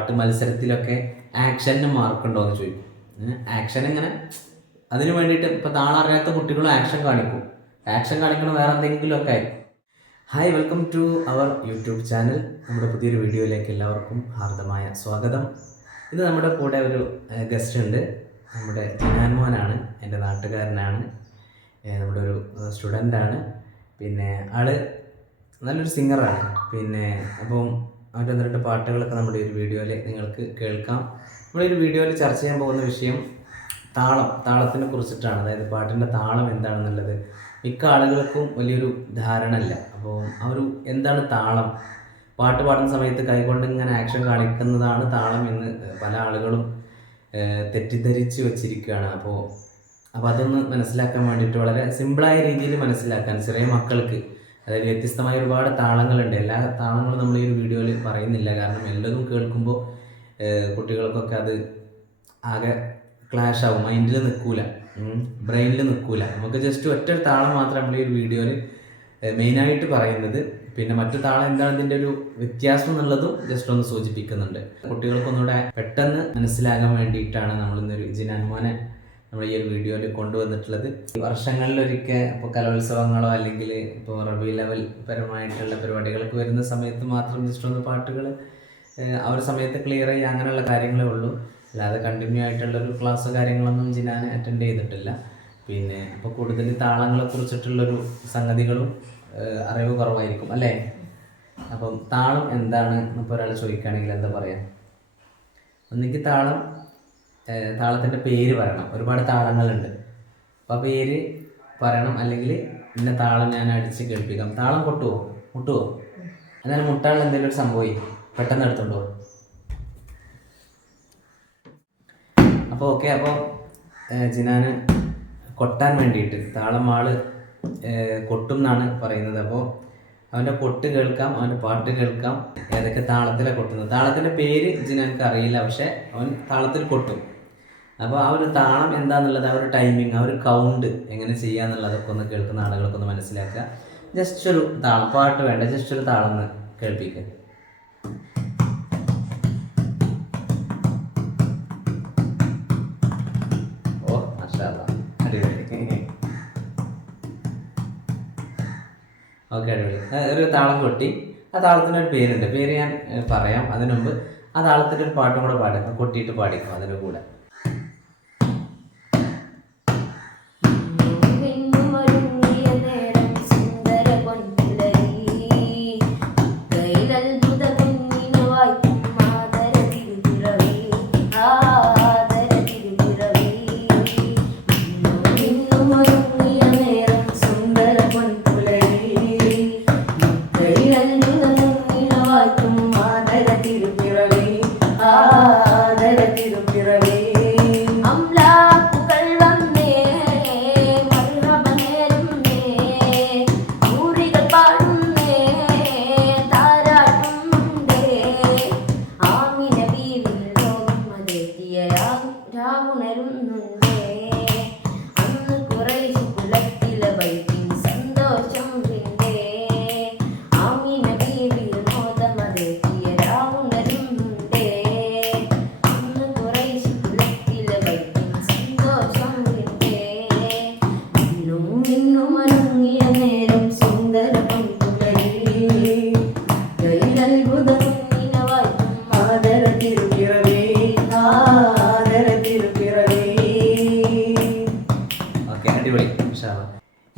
പാട്ട് മത്സരത്തിലൊക്കെ ആക്ഷന് മാർക്കുണ്ടോ എന്ന് ചോദിക്കും. ആക്ഷൻ എങ്ങനെ? അതിന് വേണ്ടിയിട്ട് ഇപ്പോൾ താളറിയാത്ത കുട്ടികളും ആക്ഷൻ കാണിക്കും. ആക്ഷൻ കാണിക്കണം വേറെ എന്തെങ്കിലും ഒക്കെ ആയിരിക്കും. Hi welcome to our YouTube channel നമ്മുടെ പുതിയൊരു വീഡിയോയിലേക്ക് എല്ലാവർക്കും ഹാർദമായ സ്വാഗതം. ഇത് നമ്മുടെ കൂടെ ഒരു ഗസ്റ്റ് ഉണ്ട്. നമ്മുടെ ജിനാൻ മോനാണ്. എന്റെ നാട്ടുകാരനാണ്. നമ്മുടെ ഒരു സ്റ്റുഡന്റാണ് പിന്നെ ആൾ നല്ലൊരു സിംഗറാണ് പിന്നെ അപ്പം ഒന്ന് രണ്ട് പാട്ടുകളൊക്കെ നമ്മുടെ ഒരു വീഡിയോയിൽ നിങ്ങൾക്ക് കേൾക്കാം. ഒരു വീഡിയോയിൽ ചർച്ച ചെയ്യാൻ പോകുന്ന വിഷയം താളം താളത്തിനെ കുറിച്ചിട്ടാണ്. അതായത് പാട്ടിന്റെ താളം എന്താണെന്നുള്ളത്. മിക്ക ആളുകൾക്കും വലിയൊരു ധാരണ ഇല്ല അപ്പോൾ ആ ഒരു എന്താണ് താളം? പാട്ട് പാടുന്ന സമയത്ത് കൈകൊണ്ട് ഇങ്ങനെ ആക്ഷൻ കാണിക്കുന്നതാണ് താളം എന്ന് പല ആളുകളും തെറ്റിദ്ധരിച്ച് വെച്ചിരിക്കുകയാണ്. അപ്പോൾ അപ്പോൾ അതൊന്ന് മനസ്സിലാക്കാൻ വേണ്ടിയിട്ട് വളരെ സിമ്പിളായ രീതിയിൽ മനസ്സിലാക്കാൻ ചെറിയ മക്കൾക്ക് അതായത് വ്യത്യസ്തമായ ഒരുപാട് താളങ്ങളുണ്ട്. എല്ലാ താളങ്ങളും നമ്മൾ ഈ ഒരു വീഡിയോയിൽ പറയുന്നില്ല. കാരണം എല്ലതും കേൾക്കുമ്പോൾ കുട്ടികൾക്കൊക്കെ അത് ആകെ ക്ലാഷ് ആവും. മൈൻഡിൽ നിൽക്കൂല. ബ്രെയിനിൽ നിൽക്കൂല. നമുക്ക് ജസ്റ്റ് ഒറ്റ താളം മാത്രം നമ്മൾ ഈ ഒരു വീഡിയോയിൽ മെയിനായിട്ട് പറയുന്നത്. പിന്നെ മറ്റു താളം എന്താണ് ഇതിന്റെ ഒരു വ്യത്യാസം എന്നുള്ളതും ജസ്റ്റ് ഒന്ന് സൂചിപ്പിക്കുന്നുണ്ട്. കുട്ടികൾക്കൊന്നുകൂടെ പെട്ടെന്ന് മനസ്സിലാകാൻ വേണ്ടിയിട്ടാണ് നമ്മൾ ഇന്നൊരു ജിനാൻമോനെ നമ്മൾ ഈ ഒരു വീഡിയോയിൽ കൊണ്ടുവന്നിട്ടുള്ളത്. വർഷങ്ങളിലൊരിക്കൽ ഇപ്പോൾ കലോത്സവങ്ങളോ അല്ലെങ്കിൽ ഇപ്പോൾ റബി ലെവൽ പരമായിട്ടുള്ള പരിപാടികൾക്ക് വരുന്ന സമയത്ത് മാത്രം ജസ്റ്റ് ഒന്ന് പാട്ടുകൾ ആ ഒരു സമയത്ത് ക്ലിയർ ചെയ്യുക അങ്ങനെയുള്ള കാര്യങ്ങളേ ഉള്ളൂ. അല്ലാതെ കണ്ടിന്യൂ ആയിട്ടുള്ളൊരു ക്ലാസ് കാര്യങ്ങളൊന്നും ജിനാൻ അറ്റൻഡ് ചെയ്തിട്ടില്ല. പിന്നെ അപ്പോൾ കൂടുതൽ താളങ്ങളെ കുറിച്ചിട്ടുള്ളൊരു സംഗതികളും അറിവ് കുറവായിരിക്കും അല്ലേ? അപ്പം താളം എന്താണ് ഇപ്പോൾ ഒരാൾ ചോദിക്കുകയാണെങ്കിൽ എന്താ പറയുക ഒന്നിക്ക് താളം താളത്തിന്റെ പേര് പറയണം. ഒരുപാട് താളങ്ങളുണ്ട്. അപ്പോൾ ആ പേര് പറയണം. അല്ലെങ്കിൽ ഇന്ന താളം ഞാൻ അടിച്ച് കേൾപ്പിക്കാം. താളം കൊട്ടുവോ? മുട്ടുവോ? എന്നാലും മുട്ടാളിൽ എന്തെങ്കിലും ഒരു സംഭവം പെട്ടെന്ന് എടുത്തുണ്ടോ അപ്പോൾ ഓക്കെ. അപ്പോൾ ജിനാന് കൊട്ടാൻ വേണ്ടിയിട്ട് താളം ആൾ കൊട്ടും എന്നാണ് പറയുന്നത്. അപ്പോൾ അവന്റെ കൊട്ട് കേൾക്കാം അവന്റെ പാട്ട് കേൾക്കാം. ഏതൊക്കെ താളത്തിലാണ് കൊട്ടുന്നത്? താളത്തിന്റെ പേര് ജിനാനക്ക് അറിയില്ല. പക്ഷേ അവൻ താളത്തിൽ കൊട്ടും. അപ്പോൾ ആ ഒരു താളം എന്താണെന്നുള്ളത് ആ ഒരു ടൈമിങ് ആ ഒരു കൗണ്ട് എങ്ങനെ ചെയ്യാന്നുള്ളതൊക്കെ ഒന്ന് കേൾക്കുന്ന ആളുകൾക്ക് ഒന്ന് മനസ്സിലാക്കുക. ജസ്റ്റ് ഒരു താളം പാട്ട് വേണ്ട ജസ്റ്റ് ഒരു താളം ഒന്ന് കേൾപ്പിക്കുക ഓക്കെ ഒരു താളം കൊട്ടി. ആ താളത്തിന് ഒരു പേരുണ്ട്. പേര് ഞാൻ പറയാം. അതിനുമുമ്പ് ആ താളത്തിന്റെ ഒരു പാട്ടും കൂടെ പാടാം കൊട്ടിയിട്ട് പാടിക്കും അതിന്റെ കൂടെ. não, não era um.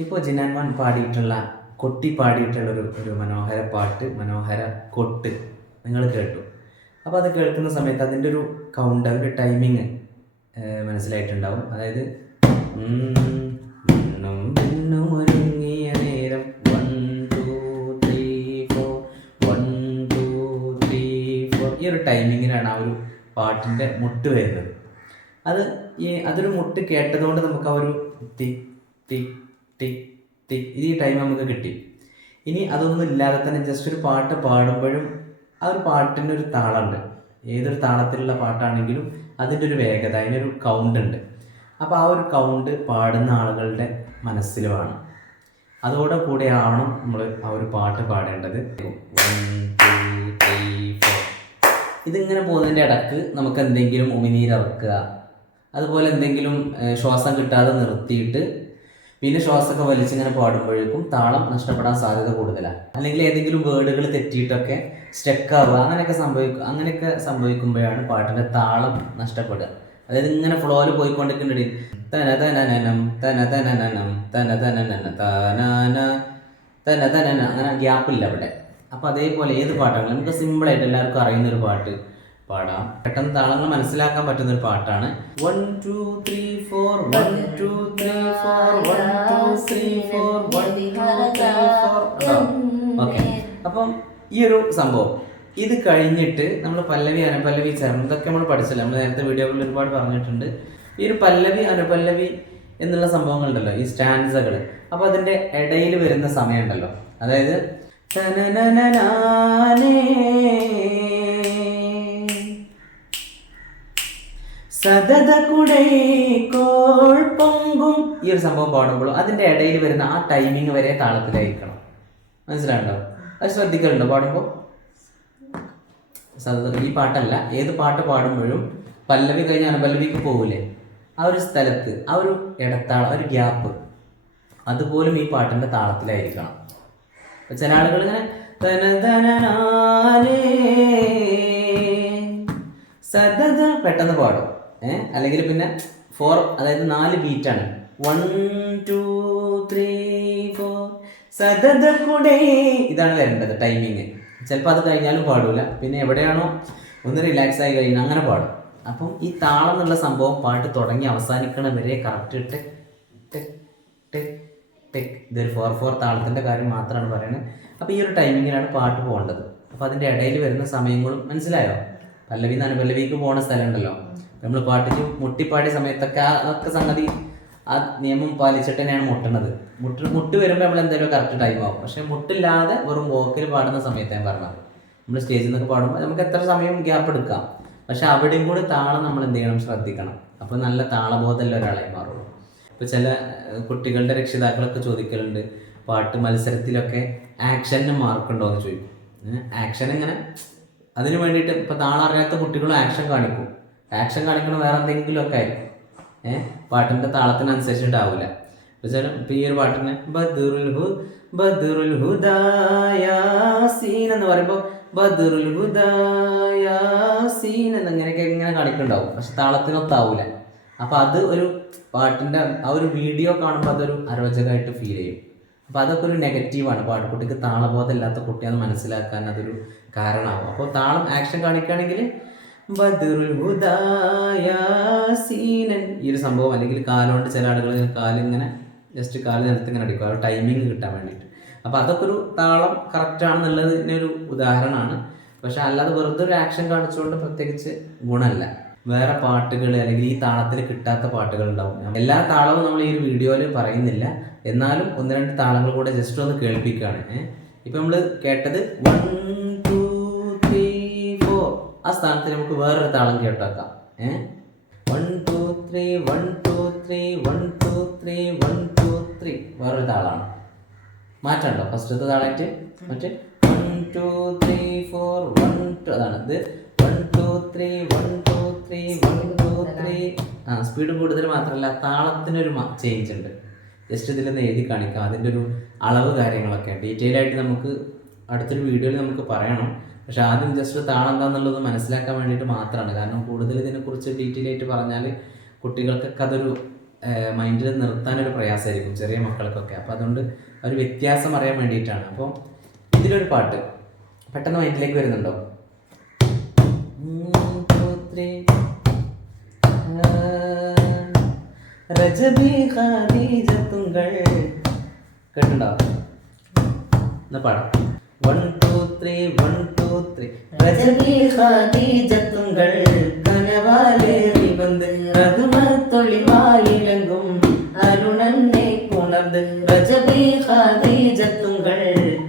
ഇപ്പോൾ ജിനാൻമാൻ പാടിയിട്ടുള്ള കൊട്ടി പാടിയിട്ടുള്ള ഒരു ഒരു മനോഹര പാട്ട് മനോഹര കൊട്ട് നിങ്ങൾ കേട്ടു. അപ്പോൾ അത് കേൾക്കുന്ന സമയത്ത് അതിന്റെ ഒരു കൗണ്ട് അതിന്റെ ടൈമിങ് മനസ്സിലായിട്ടുണ്ടാവും. അതായത് നേരം. ഈ ഒരു ടൈമിങ്ങിനാണ് ആ ഒരു പാട്ടിന്റെ മുട്ട് വരുന്നത്. അത് ഈ അതൊരു മുട്ട് കേട്ടതുകൊണ്ട് നമുക്ക് ആ ഒരു തി തി ടിക് ഇത് ഈ ടൈം നമുക്ക് കിട്ടി. ഇനി അതൊന്നും ഇല്ലാതെ തന്നെ ജസ്റ്റ് ഒരു പാട്ട് പാടുമ്പോഴും ആ ഒരു പാട്ടിന്റെ ഒരു താളമുണ്ട്. ഏതൊരു താളത്തിലുള്ള പാട്ടാണെങ്കിലും അതിന്റെ ഒരു വേഗത അതിനൊരു കൗണ്ട് ഉണ്ട്. അപ്പോൾ ആ ഒരു കൗണ്ട് പാടുന്ന ആളുകളുടെ മനസ്സിൽ വേണം അതോടെ കൂടെ ആവണം നമ്മൾ ആ ഒരു പാട്ട് പാടേണ്ടത്. ഇതിങ്ങനെ പോകുന്നതിന്റെ ഇടയ്ക്ക് നമുക്ക് എന്തെങ്കിലും ഉമിനീരിറക്കുക. അതുപോലെ എന്തെങ്കിലും ശ്വാസം കിട്ടാതെ നിർത്തിയിട്ട് പിന്നെ ശ്വാസമൊക്കെ വലിച്ചിങ്ങനെ പാടുമ്പോഴേക്കും താളം നഷ്ടപ്പെടാൻ സാധ്യത കൂടുതലാണ് അല്ലെങ്കിൽ ഏതെങ്കിലും വേർഡുകൾ തെറ്റിയിട്ടൊക്കെ സ്റ്റക്ക് ആവുക അങ്ങനെയൊക്കെ സംഭവിക്കും അങ്ങനെയൊക്കെ സംഭവിക്കുമ്പോഴാണ് പാട്ടിന്റെ താളം നഷ്ടപ്പെടുക. അതായത് ഇങ്ങനെ ഫ്ലോയിൽ പോയിക്കൊണ്ടിരിക്കുന്നുണ്ട്. തന തനനം തന തനനം തന തനനന തനാന തന തനന അങ്ങനെ ഗ്യാപ്പില്ല അവിടെ. അപ്പോൾ അതേപോലെ ഏത് പാട്ടാണെങ്കിലും നമുക്ക് സിമ്പിളായിട്ട് എല്ലാവർക്കും അറിയുന്ന ഒരു പാട്ട്. പാടാം. പെട്ടെന്ന് താളങ്ങൾ മനസ്സിലാക്കാൻ പറ്റുന്ന ഒരു പാട്ടാണ്. One two three four one two three four one two three four one okay അപ്പം ഈ ഒരു സംഭവം. ഇത് കഴിഞ്ഞിട്ട് നമ്മൾ പല്ലവി അനപല്ലവി ചരണം ഇതൊക്കെ നമ്മൾ പഠിച്ചല്ലോ. നമ്മൾ നേരത്തെ വീഡിയോകളിൽ ഒരുപാട് പറഞ്ഞിട്ടുണ്ട്. ഈ ഒരു പല്ലവി അനുപല്ലവി എന്നുള്ള സംഭവങ്ങളുണ്ടല്ലോ ഈ സ്റ്റാൻസകൾ അപ്പോൾ അതിന്റെ ഇടയിൽ വരുന്ന സമയമുണ്ടല്ലോ. അതായത് സതത കുടൈക്കോൾ പൊങ്കും. ഈ ഒരു സംഭവം പാടുമ്പോഴും അതിന്റെ ഇടയിൽ വരുന്ന ആ ടൈമിങ് വരെ താളത്തിലായിരിക്കണം. മനസ്സിലാണ്ടോ അത് ശ്രദ്ധിക്കലുണ്ടോ പാടുമ്പോൾ? ഈ പാട്ടല്ല. ഏത് പാട്ട് പാടുമ്പോഴും പല്ലവി കഴിഞ്ഞാൽ പല്ലവിക്ക് പോകൂലേ? ആ ഒരു സ്ഥലത്ത് ആ ഒരു ഇടത്താളം ഒരു ഗ്യാപ്പ് അതുപോലും ഈ പാട്ടിന്റെ താളത്തിലായിരിക്കണം. ചില ആളുകൾ ഇങ്ങനെ സദത പെട്ടെന്ന് പാടും. അല്ലെങ്കിൽ പിന്നെ ഫോർ അതായത് നാല് ബീറ്റാണ് വൺ ടു ത്രീ ഫോർ സദത കൂടെ ഇതാണ് വരേണ്ടത് ടൈമിങ് ചിലപ്പോൾ അത് കഴിഞ്ഞാലും പാടൂല. പിന്നെ എവിടെയാണോ ഒന്ന് റിലാക്സ് ആയി കഴിയുന്നത് അങ്ങനെ പാടും. അപ്പം ഈ താളം എന്നുള്ള സംഭവം പാട്ട് തുടങ്ങി അവസാനിക്കണ വരെ കറക്റ്റ് ടെക് ടെക് ടെക് ടെക് ഇതൊരു ഫോർ ഫോർ താളത്തിന്റെ കാര്യം മാത്രമാണ് പറയുന്നത് അപ്പോൾ ഈ ഒരു ടൈമിങ്ങിലാണ് പാട്ട് പോകേണ്ടത്. അപ്പോൾ അതിന്റെ ഇടയിൽ വരുന്ന സമയങ്ങളും മനസ്സിലായോ? പല്ലവി നിന്ന് അനുപല്ലവിക്ക് പോകുന്ന സ്ഥലമുണ്ടല്ലോ നമ്മൾ പാട്ടിച്ച് മുട്ടിപ്പാടിയ സമയത്തൊക്കെ ആ അതൊക്കെ സംഗതി ആ നിയമം പാലിച്ചിട്ട് തന്നെയാണ് മുട്ടണത്. മുട്ട് മുട്ട് വരുമ്പോൾ നമ്മൾ എന്തായാലും കറക്റ്റ് ടൈം ആവും. പക്ഷെ മുട്ടില്ലാതെ വെറും വോക്കിൽ പാടുന്ന സമയത്ത് ഞാൻ പറഞ്ഞത്. നമ്മൾ സ്റ്റേജിൽ നിന്നൊക്കെ പാടുമ്പോൾ നമുക്ക് എത്ര സമയം ഗ്യാപ്പ് എടുക്കാം. പക്ഷെ അവിടെയും കൂടി താളം നമ്മൾ എന്ത് ചെയ്യണം? ശ്രദ്ധിക്കണം. അപ്പോൾ നല്ല താളബോധമുള്ള ഒരാളായി മാറുള്ളൂ. ഇപ്പോൾ ചില കുട്ടികളുടെ രക്ഷിതാക്കളൊക്കെ ചോദിക്കലുണ്ട് പാട്ട് മത്സരത്തിലൊക്കെ ആക്ഷന് മാർക്കുണ്ടോ എന്ന് ചോദിക്കും. ആക്ഷൻ എങ്ങനെ അതിന് വേണ്ടിയിട്ട് ഇപ്പോൾ താളം അറിയാത്ത കുട്ടികളും ആക്ഷൻ കാണിക്കും. ആക്ഷൻ കാണിക്കണ വേറെ എന്തെങ്കിലും ഒക്കെ ആയിരിക്കും ഏഹ് ഇപ്പോൾ ചില ഇപ്പോൾ ഈ ഒരു പാട്ടിന് ബദുറുൽ ഹു ബദുറുൽ ഹുദായാസീൻ എന്ന് പറയുമ്പോൾ ബദുറുൽ എന്നിങ്ങനെയൊക്കെ ഇങ്ങനെ കാണിക്കുന്നുണ്ടാവും പക്ഷെ താളത്തിനൊത്താവൂല. അപ്പോൾ അത് ഒരു പാട്ടിന്റെ ആ ഒരു വീഡിയോ കാണുമ്പോൾ അതൊരു അരോചകമായിട്ട് ഫീൽ ചെയ്യും. അപ്പോൾ അതൊക്കെ ഒരു നെഗറ്റീവാണ് പാട്ടുകുട്ടിക്ക് താളബോധം ഇല്ലാത്ത കുട്ടിയെന്ന് മനസ്സിലാക്കാൻ അതൊരു കാരണമാകും അപ്പോൾ താളം ആക്ഷൻ കാണിക്കുകയാണെങ്കിൽ ഈ ഒരു സംഭവം അല്ലെങ്കിൽ കാലുകൊണ്ട് ചില ആളുകൾ കാലിങ്ങനെ ജസ്റ്റ് കാൽ നിലത്ത് ഇങ്ങനെ അടിക്കും. ആ ടൈമിങ് കിട്ടാൻ വേണ്ടിയിട്ട്. അപ്പോൾ അതൊക്കെ ഒരു താളം കറക്റ്റ് ആണെന്നുള്ളതിന് ഒരു ഉദാഹരണമാണ്. പക്ഷെ അല്ലാതെ വെറുതെ ഒരു ആക്ഷൻ കാണിച്ചുകൊണ്ട് പ്രത്യേകിച്ച് ഗുണമല്ല വേറെ പാട്ടുകൾ അല്ലെങ്കിൽ ഈ താളത്തിൽ കിട്ടാത്ത പാട്ടുകൾ ഉണ്ടാവും. എല്ലാ താളവും നമ്മൾ ഈ ഒരു വീഡിയോയിൽ പറയുന്നില്ല. എന്നാലും ഒന്ന് രണ്ട് താളങ്ങൾ കൂടെ ജസ്റ്റ് ഒന്ന് കേൾപ്പിക്കുകയാണ്. ഇപ്പൊ നമ്മൾ കേട്ടത് വൺ ടു ആ സ്ഥാനത്ത് നമുക്ക് വേറൊരു താളം കേട്ടേക്കാം. ഏഹ് one two three one two three one two three one two three വേറൊരു താളാണ്. മാറ്റണ്ടോ? ഫസ്റ്റത്തെ താളായിട്ട്? മറ്റേ one two three four one two അതാണ്. ഇത് one two three one two three one two three ആ സ്പീഡ് കൂടുതൽ മാത്രമല്ല താളത്തിനൊരു ചേഞ്ച് ഉണ്ട്. ജസ്റ്റ് ഇതിലൊന്ന് എഴുതി കാണിക്കാം. അതിന്റെ ഒരു അളവ് കാര്യങ്ങളൊക്കെ. ഡീറ്റെയിൽ ആയിട്ട് നമുക്ക് അടുത്തൊരു വീഡിയോയിൽ നമുക്ക് പറയണം. പക്ഷെ ആദ്യം ജസ്റ്റ് താളം എന്താണെന്നുള്ളത് മനസ്സിലാക്കാൻ വേണ്ടിയിട്ട് മാത്രമാണ്. കാരണം കൂടുതൽ ഇതിനെക്കുറിച്ച് ഡീറ്റെയിൽ ആയിട്ട് പറഞ്ഞാൽ കുട്ടികൾക്കൊക്കെ അതൊരു മൈൻഡിൽ നിർത്താനൊരു പ്രയാസമായിരിക്കും ചെറിയ മക്കൾക്കൊക്കെ. അപ്പോൾ അതുകൊണ്ട് ഒരു വ്യത്യാസം അറിയാൻ വേണ്ടിയിട്ടാണ്. അപ്പോൾ ഇതിലൊരു പാട്ട്. പെട്ടെന്ന് മൈൻഡിലേക്ക് വരുന്നുണ്ടോ? കേട്ടുണ്ടോ എന്നാ പാടാം. One two three one two three രജബി ഖദീജത്തുങ്കൾ കനവാലേറി വന്ന് റഹ്മത്തൊളിവായിലങ്കും അരുണനെ പുണർന്ന് രജബി ഖദീജത്തുങ്കൾ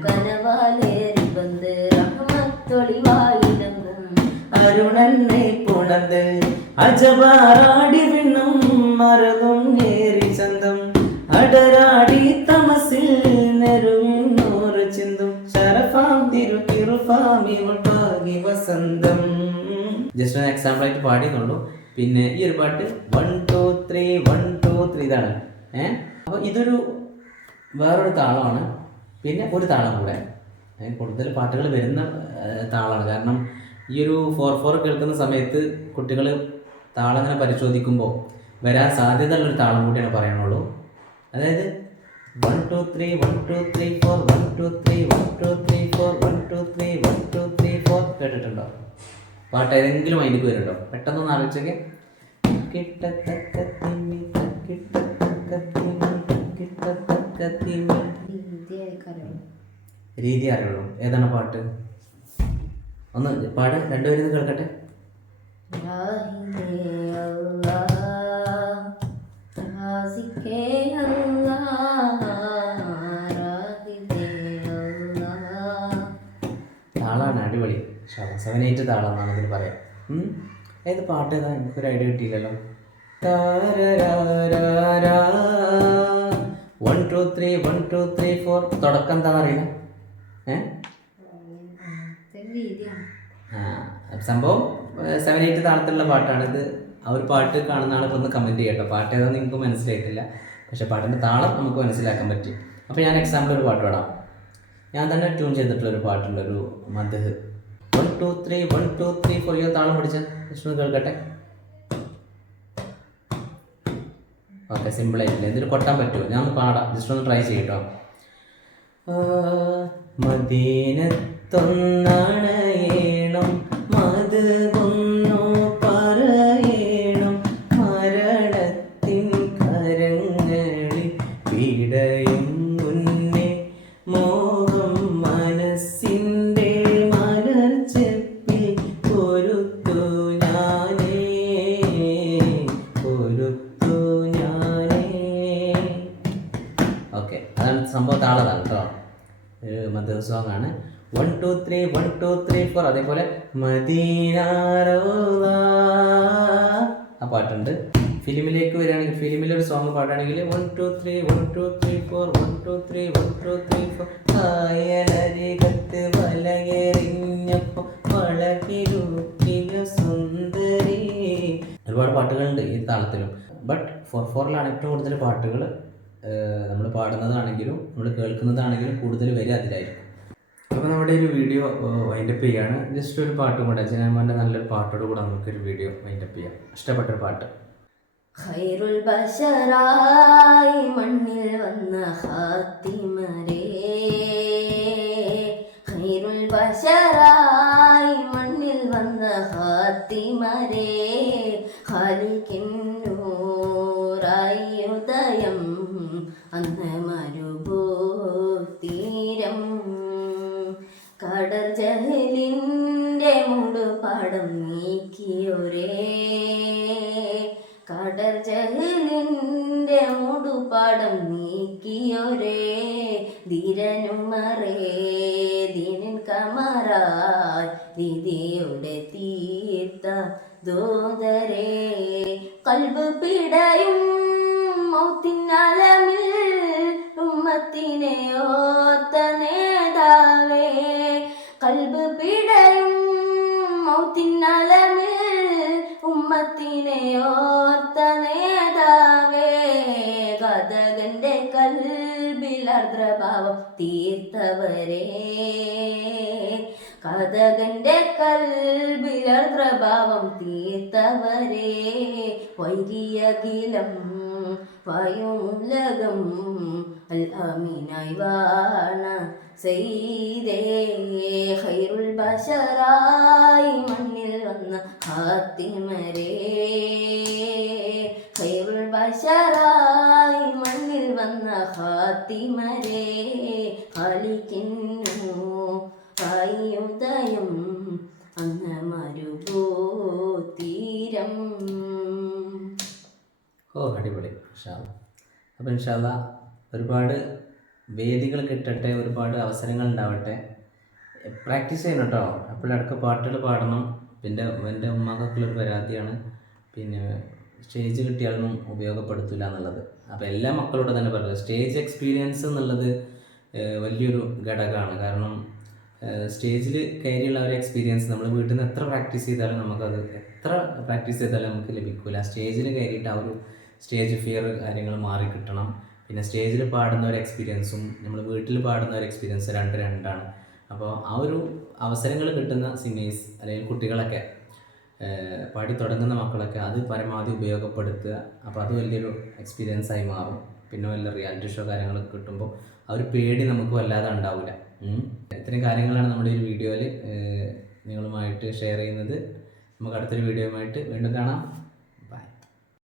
കനവാലേറി വന്ന് റഹ്മത്തൊളിവായിലങ്കും അരുണനെ പുണർന്ന് അജബാറാടി വിണ്ണും മറന്നും നേരി വസന്തം. ജസ്റ്റ് ഒരു എക്സാമ്പിൾ ആയിട്ട് പാടിയെന്നുള്ളൂ. പിന്നെ ഈ ഒരു പാട്ട് one two three one two three ഇതാണ്. ഏഹ് അപ്പോൾ ഇതൊരു വേറൊരു താളമാണ്. പിന്നെ ഒരു താളം കൂടെ. കൂടുതൽ പാട്ടുകൾ വരുന്ന താളമാണ് കാരണം ഈ ഒരു ഫോർ ഫോർ കേൾക്കുന്ന സമയത്ത് കുട്ടികൾ താളം ഇങ്ങനെ പരിശോധിക്കുമ്പോൾ വരാൻ സാധ്യതയുള്ളൊരു താളം കൂടിയാണ് പറയാനുള്ളൂ. അതായത് one two three one two three four one two three one two three four one two three one two three four കേട്ടിട്ടുണ്ടോ? പാട്ട് ഏതെങ്കിലും മൈൻഡിക്ക് വരുന്നുണ്ടോ? പെട്ടെന്നൊന്ന് ആലോചിച്ചൊക്കെ. രീതി അറിയുള്ളൂ. ഏതാണ് പാട്ട്? ഒന്ന് പാട്. രണ്ടുപേരും കേൾക്കട്ടെ. താളാണ് സെവൻ എയ്റ്റ് താളം എന്നാണ് ഇതിന് പറയാം. ഏത് പാട്ട് ഏതാ? എനിക്കൊരു ഐഡിയ കിട്ടിയില്ലല്ലോ. One two three one two three four തുടക്കം എന്താണെന്ന് അറിയില്ല? ഏഹ് സംഭവം സെവൻ എയ്റ്റ് താളത്തിലുള്ള പാട്ടാണ്. ഇത് ആ ഒരു പാട്ട് കാണുന്ന ആളൊക്കെ ഒന്ന് കമന്റ് ചെയ്യട്ടോ. പാട്ട് ഏതാണെന്ന് നിങ്ങൾക്ക് മനസ്സിലായിട്ടില്ല. പക്ഷേ പാട്ടിന്റെ താളം നമുക്ക് മനസ്സിലാക്കാൻ പറ്റി. അപ്പോൾ ഞാൻ എക്സാമ്പിൾ ഒരു പാട്ട് പാടാം. ഞാൻ തന്നെ ട്യൂൺ ചെയ്തിട്ടുള്ള ഒരു പാട്ടുണ്ട് ഒരു മധു two three one two three four ഈ താളം പഠിച്ച വിഷ്ണു കേൾക്കട്ടെ? ഓക്കെ സിമ്പിൾ ആയിട്ടില്ല. എന്തിനു കൊട്ടാൻ പറ്റുമോ? ഞാൻ പാടാം ജസ്റ്റ് ഒന്ന് ട്രൈ ചെയ്യട്ടോ. മദീനത്തൊന്നണയേണം മത് സംഭവം താളതാണ് കേട്ടോ. ഒരു മധുര സോങ് ആണ് one two three one two three four അതേപോലെ ആ പാട്ടുണ്ട്. ഫിലിമിലേക്ക് വരികയാണെങ്കിൽ ഫിലിമിലൊരു song പാടുകയാണെങ്കിൽ one two three one two three four one two three one two three four കായലരികത്ത് വലയെറിഞ്ഞപ്പോൾ ഒരുപാട് പാട്ടുകളുണ്ട് ഈ താളത്തിലും. ബട്ട് ഫോർ ഫോറിലാണ് ഏറ്റവും കൂടുതൽ പാട്ടുകൾ നമ്മൾ പാടുന്നതാണെങ്കിലും നമ്മൾ കേൾക്കുന്നതാണെങ്കിലും കൂടുതൽ വരിക അതിലായിരിക്കും. അപ്പോൾ നമ്മുടെ ഒരു വീഡിയോ വൈൻഡപ്പ് ചെയ്യാണ്. ജസ്റ്റ് ഒരു പാട്ടും കൂടെ അച്ഛനമ്മന്റെ നല്ലൊരു പാട്ടോട് കൂടെ നമുക്കൊരു വീഡിയോ വൈൻഡപ്പ് ചെയ്യാം. ഇഷ്ടപ്പെട്ടൊരു പാട്ട്. ഖൈറുൽ മണ്ണിൽ വന്ന ഹാത്തിമരേ ഖൈറുൽ മണ്ണിൽ വന്ന ഹാത്തിമരേ ഖാലിക്കിൻ പിടയും മൗത്തിനലമിൽ ഉമ്മത്തിനെ ഓർത്ത നേതാവേ. കൽബ് പിടയും മൗത്തിനലമിൽ ഉമ്മത്തിനെ ഓർത്ത നേതാവേ. കഥകന്റെ കൽബിലർദ്രഭാവം തീർത്തവരേ. കഥകന്റെ കൽബിലർദ്രഭാവം തീർത്തവരേ. വൈകിയകിലം വയുലകം അൽ അമീനായി വാണ സെയ്തേ ഖൈറുൽ ബഷറായി മണ്ണിൽ വന്ന ഹാത്തിമരേ ഖൈറുൽ ബഷറായി മണ്ണിൽ വന്ന ഹാത്തിമരേ ഖാലിക്കിന്നു ആയുദയം അന്ന് മരുഭൂതീരം ഓ അടിപൊളി. ഇൻഷാല്ല അപ്പോൾ ഇൻഷാല്ല ഒരുപാട് വേദികൾ കിട്ടട്ടെ ഒരുപാട് അവസരങ്ങൾ ഉണ്ടാവട്ടെ. പ്രാക്ടീസ് ചെയ്യണം കേട്ടോ അടുക്ക പാട്ടുകൾ പാടണം. പിന്നെ എന്റെ ഉമ്മക്കൊക്കെയുള്ള പരാതിയാണ്. പിന്നെ സ്റ്റേജ് കിട്ടിയാലൊന്നും ഉപയോഗപ്പെടുത്തില്ല എന്നുള്ളത്. അപ്പോൾ എല്ലാ മക്കളോടും തന്നെ പറയുന്നത് സ്റ്റേജ് എക്സ്പീരിയൻസ് എന്നുള്ളത് വലിയൊരു ഘടകമാണ്. കാരണം സ്റ്റേജിൽ കയറിയുള്ള ഒരു എക്സ്പീരിയൻസ് നമ്മൾ വീട്ടിൽ നിന്ന് എത്ര പ്രാക്ടീസ് ചെയ്താലും നമുക്കത് എത്ര പ്രാക്ടീസ് ചെയ്താലും നമുക്ക് ലഭിക്കില്ല സ്റ്റേജിൽ കയറിയിട്ട് ആ ഒരു സ്റ്റേജ് ഫിയർ കാര്യങ്ങൾ മാറി കിട്ടണം. പിന്നെ സ്റ്റേജിൽ പാടുന്ന ഒരു എക്സ്പീരിയൻസും നമ്മൾ വീട്ടിൽ പാടുന്ന ഒരു എക്സ്പീരിയൻസ് രണ്ട് രണ്ടാണ്. അപ്പോൾ ആ ഒരു അവസരങ്ങൾ കിട്ടുന്ന സിംഗേഴ്സ് അല്ലെങ്കിൽ കുട്ടികളൊക്കെ പാടി തുടങ്ങുന്ന മക്കളൊക്കെ അത് പരമാവധി ഉപയോഗപ്പെടുത്തുക. അപ്പോൾ അത് വലിയൊരു എക്സ്പീരിയൻസ് ആയി മാറും. പിന്നെ വല്ല റിയാലിറ്റി ഷോ കാര്യങ്ങളൊക്കെ കിട്ടുമ്പോൾ ആ ഒരു പേടി നമുക്ക് വല്ലാതെ ഉണ്ടാവില്ല ഇത്രയും കാര്യങ്ങളാണ് നമ്മുടെ ഈ വീഡിയോയിൽ നിങ്ങളുമായിട്ട് ഷെയർ ചെയ്യുന്നത്. നമുക്ക് അടുത്തൊരു വീഡിയോയുമായിട്ട് വീണ്ടും കാണാം.